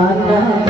Allah.